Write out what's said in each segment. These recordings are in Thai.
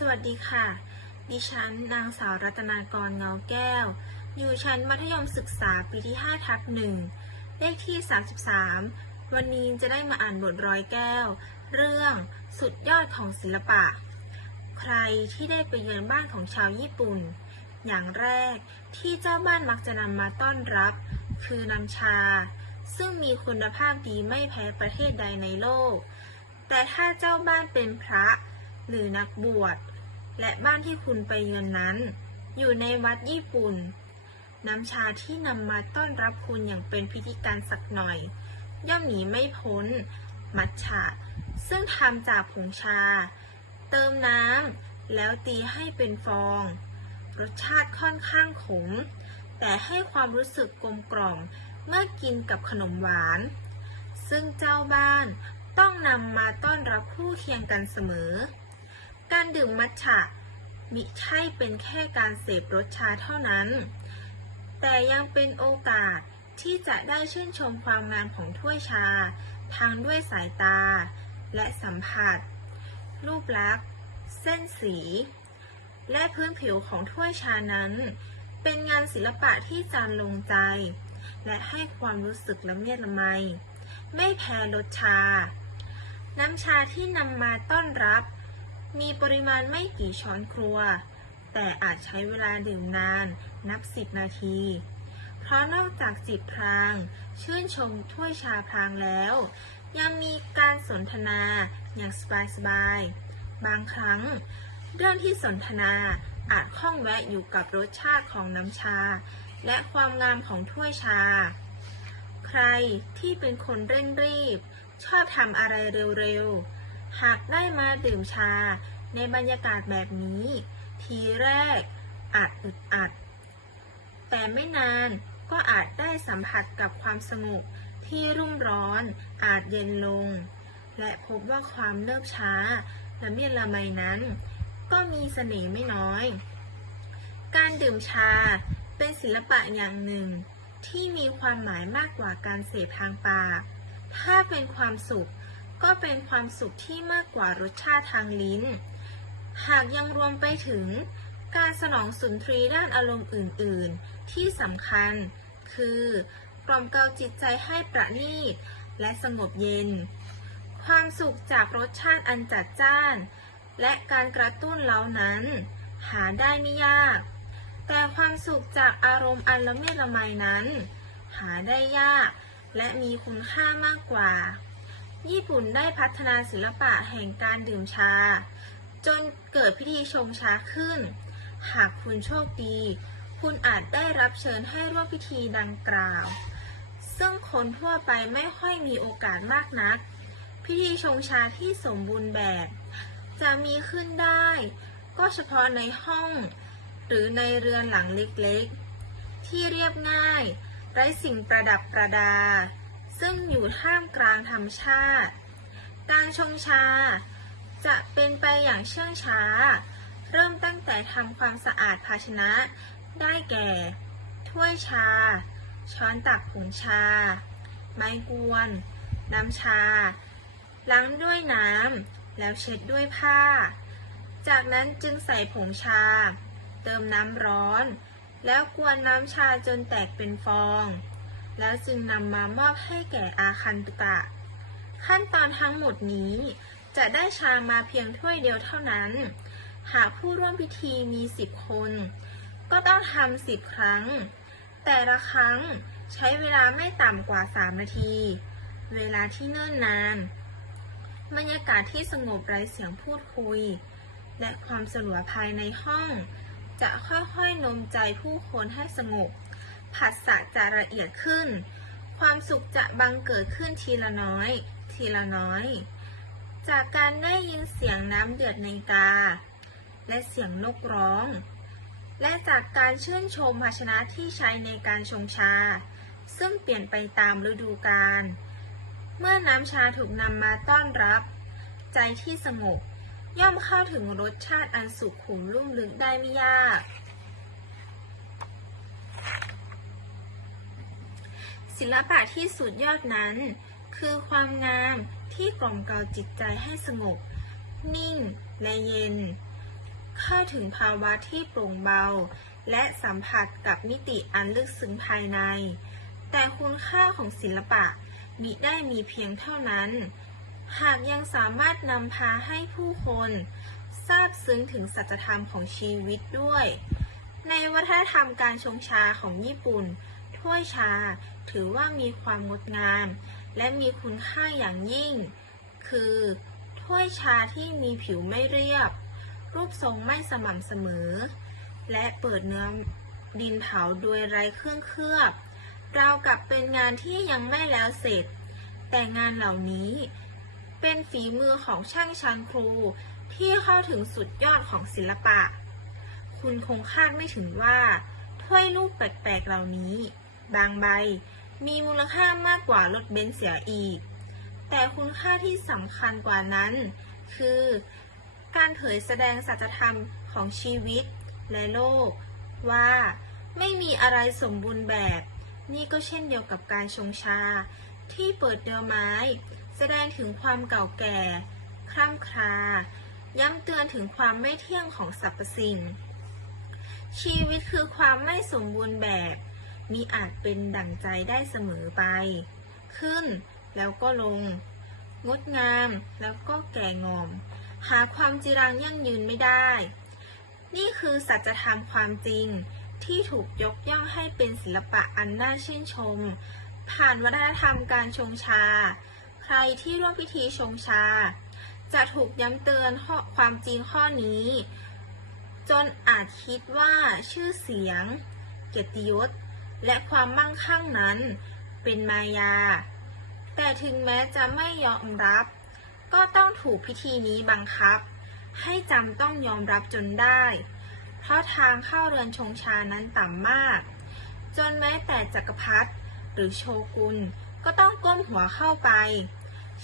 สวัสดีค่ะ ดิฉันนางสาวรัตนากรเงาแก้ว อยู่ชั้นมัธยมศึกษาปีที่ 5 ทับหนึ่งเลขที่ 33 วันนี้จะได้มาอ่านบทร้อยแก้ว เรื่องสุดยอดของศิลปะ ใครที่ได้ไปเยือนบ้านของชาวญี่ปุ่น อย่างแรกที่เจ้าบ้านมักจะนำมาต้อนรับ คือน้ำชา ซึ่งมีคุณภาพดีไม่แพ้ประเทศใดในโลก แต่ถ้าเจ้าบ้านเป็นพระ หรือนักบวช และบ้านที่คุณไปเยือนนั้น อยู่ในวัดญี่ปุ่น น้ำชาที่นำมาต้อนรับคุณอย่างเป็นพิธีการสักหน่อย ย่อมหนีไม่พ้น มัทฉะ ซึ่งทำจากผงชา เติมน้ำแล้วตีให้เป็นฟอง รสชาติค่อนข้างขม แต่ให้ความรู้สึกกลมกล่อมเมื่อกินกับขนมหวาน ซึ่งเจ้าบ้านต้องนำมาต้อนรับคู่เคียงกันเสมอ การดื่มมัทฉะมิใช่เป็นแค่การเสพรสชาเท่านั้น แต่ยังเป็นโอกาสที่จะได้ชื่นชมความงามของถ้วยชาทางด้วยสายตา และสัมผัส รูปลักษณ์ เส้นสี และพื้นผิวของถ้วยชานั้น เป็นงานศิลปะที่จานลงใจ และให้ความรู้สึกละเมียดละไม ไม่แพ้รสชา น้ำชาที่นำมาต้อนรับ มีปริมาณไม่กี่ช้อนครัว แต่อาจใช้เวลาดื่มนานนับสิบนาที เพราะนอกจากจิบพราง ชื่นชมถ้วยชาพรางแล้ว ยังมีการสนทนาอย่างสบายๆ บางครั้ง เรื่องที่สนทนาอาจข้องแวะอยู่กับรสชาติของน้ำชา และความงามของถ้วยชา ใครที่เป็นคนเร่งรีบ ชอบทำอะไรเร็วๆ หากได้มาดื่มชาในบรรยากาศแบบนี้ ทีแรกอาจอึดอัด แต่ไม่นานก็อาจได้สัมผัสกับความสงบที่รุ่มร้อนอาจเย็นลง และพบว่าความเลิกช้าและเมียละไมนั้น ก็มีเสน่ห์ไม่น้อย การดื่มชาเป็นศิลปะอย่างหนึ่ง ที่มีความหมายมากกว่าการเสพทางปาก ถ้าเป็นความสุข ก็เป็นความสุขที่มากกว่ารสชาติทางลิ้น หากยังรวมไปถึง การสนองสุนทรีย์ด้านอารมณ์อื่น ๆ ที่สำคัญ คือกล่อมเกลาจิตใจให้ประณีตและสงบเย็น ความสุขจากรสชาติอันจัดจ้าน และการกระตุ้นเหล้านั้น หาได้ไม่ยาก แต่ความสุขจากอารมณ์อันละเมียดละไมนั้น หาได้ยากและมีคุณค่ามากกว่า ญี่ปุ่นได้พัฒนาศิลปะแห่งการดื่มชา จนเกิดพิธีชงชาขึ้น หากคุณโชคดี คุณอาจได้รับเชิญให้ร่วมพิธีดังกล่าว ซึ่งคนทั่วไปไม่ค่อยมีโอกาสมากนัก พิธีชงชาที่สมบูรณ์แบบ จะมีขึ้นได้ ก็เฉพาะในห้อง หรือในเรือนหลังเล็กๆ ที่เรียบง่าย ไร้สิ่งประดับประดา ซึ่งอยู่ท่ามกลางธรรมชาติ การชงชา จะเป็นไปอย่างเชื่องช้า เริ่มตั้งแต่ทำความสะอาดภาชนะ ได้แก่ ถ้วยชา ช้อนตักผงชา ไม้กวน น้ำชา ล้างด้วยน้ำแล้วเช็ดด้วยผ้า จากนั้นจึงใส่ผงชา เติมน้ำร้อน แล้วกวนน้ำชาจนแตกเป็นฟอง แล้วจึงนำมามอบให้แก่อาคันตุกะขั้นตอนทั้งหมดนี้จะได้ชามาเพียงถ้วยเดียวเท่านั้น หากผู้ร่วมพิธีมีสิบคน ก็ต้องทำสิบครั้ง แต่ละครั้งใช้เวลาไม่ต่ำกว่า 3 นาที เวลาที่เนิ่นนานบรรยากาศที่สงบไร้เสียงพูดคุย และความสลัวภายในห้อง จะค่อยๆโน้มใจผู้คนให้สงบ ผัสสะจะละเอียดขึ้น ความสุขจะบังเกิดขึ้นทีละน้อย ทีละน้อย จากการได้ยินเสียงน้ำเดือดในกาและเสียงนกร้อง และจากการชื่นชมภาชนะที่ใช้ในการชงชา ซึ่งเปลี่ยนไปตามฤดูกาล เมื่อน้ำชาถูกนำมาต้อนรับ ใจที่สงบย่อมเข้าถึงรสชาติอันสุขุมลุ่มลึกได้ไม่ยาก ศิลปะที่สุดยอดนั้น คือความงามที่กล่อมเกลาจิตใจให้สงบ นิ่งและเย็น เข้าถึงภาวะที่โปร่งเบา และสัมผัสกับมิติอันลึกซึ้งภายใน แต่คุณค่าของศิลปะมิได้มีเพียงเท่านั้น หากยังสามารถนำพาให้ผู้คนทราบซึ้งถึงสัจธรรมของชีวิตด้วย ในวัฒนธรรมการชงชาของญี่ปุ่น ถ้วยชา ถือว่ามีความงดงาม และมีคุณค่าอย่างยิ่ง คือ ถ้วยชาที่มีผิวไม่เรียบ รูปทรงไม่สม่ำเสมอ และเปิดเนื้อดินเผาโดยไร้เครื่องเคลือบราวกับเป็นงานที่ยังไม่แล้วเสร็จ แต่งานเหล่านี้ เป็นฝีมือของช่างชานครู ที่เข้าถึงสุดยอดของศิลปะ คุณคงคาดไม่ถึงว่าถ้วยรูปแปลกๆเหล่านี้ บางใบ มีมูลค่ามากกว่ารถเบนซ์เสียอีก แต่คุณค่าที่สำคัญกว่านั้น คือ การเผยแสดงสัจธรรมของชีวิตและโลก ว่าไม่มีอะไรสมบูรณ์แบบ นี่ก็เช่นเดียวกับการชงชา ที่เปิดเดือไม้ แสดงถึงความเก่าแก่ คร่ำครา ย้ำเตือนถึงความไม่เที่ยงของสรรพสิ่ง ชีวิตคือความไม่สมบูรณ์แบบ มีอาจเป็นดั่งใจได้เสมอไป ขึ้นแล้วก็ลง งดงามแล้วก็แก่งอม หาความจีรังยั่งยืนไม่ได้ นี่คือสัจธรรมความจริงที่ถูกยกย่องให้เป็นศิลปะอันน่าชื่นชม ผ่านวัฒนธรรมการชงชา ใครที่ร่วมพิธีชงชา จะถูกย้ำเตือนข้อความจริงข้อนี้ จนอาจคิดว่าชื่อเสียง เกียรติยศ และความมั่งคั่งนั้นเป็นมายา แต่ถึงแม้จะไม่ยอมรับ ก็ต้องถูกพิธีนี้บังคับ ให้จำต้องยอมรับจนได้ เพราะทางเข้าเรือนชงชานั้นต่ำมาก จนแม้แต่จักรพรรดิหรือโชกุนก็ต้องก้มหัวเข้าไป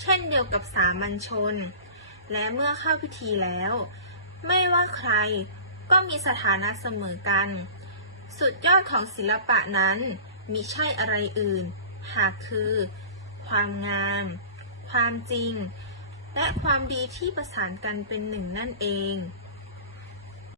เช่นเดียวกับสามัญชน และเมื่อเข้าพิธีแล้ว ไม่ว่าใครก็มีสถานะเสมอกัน สุดยอดของศิลปะนั้นมิใช่อะไรอื่น หากคือ ความงาม ความจริง และความดีที่ประสานกันเป็นหนึ่งนั่นเอง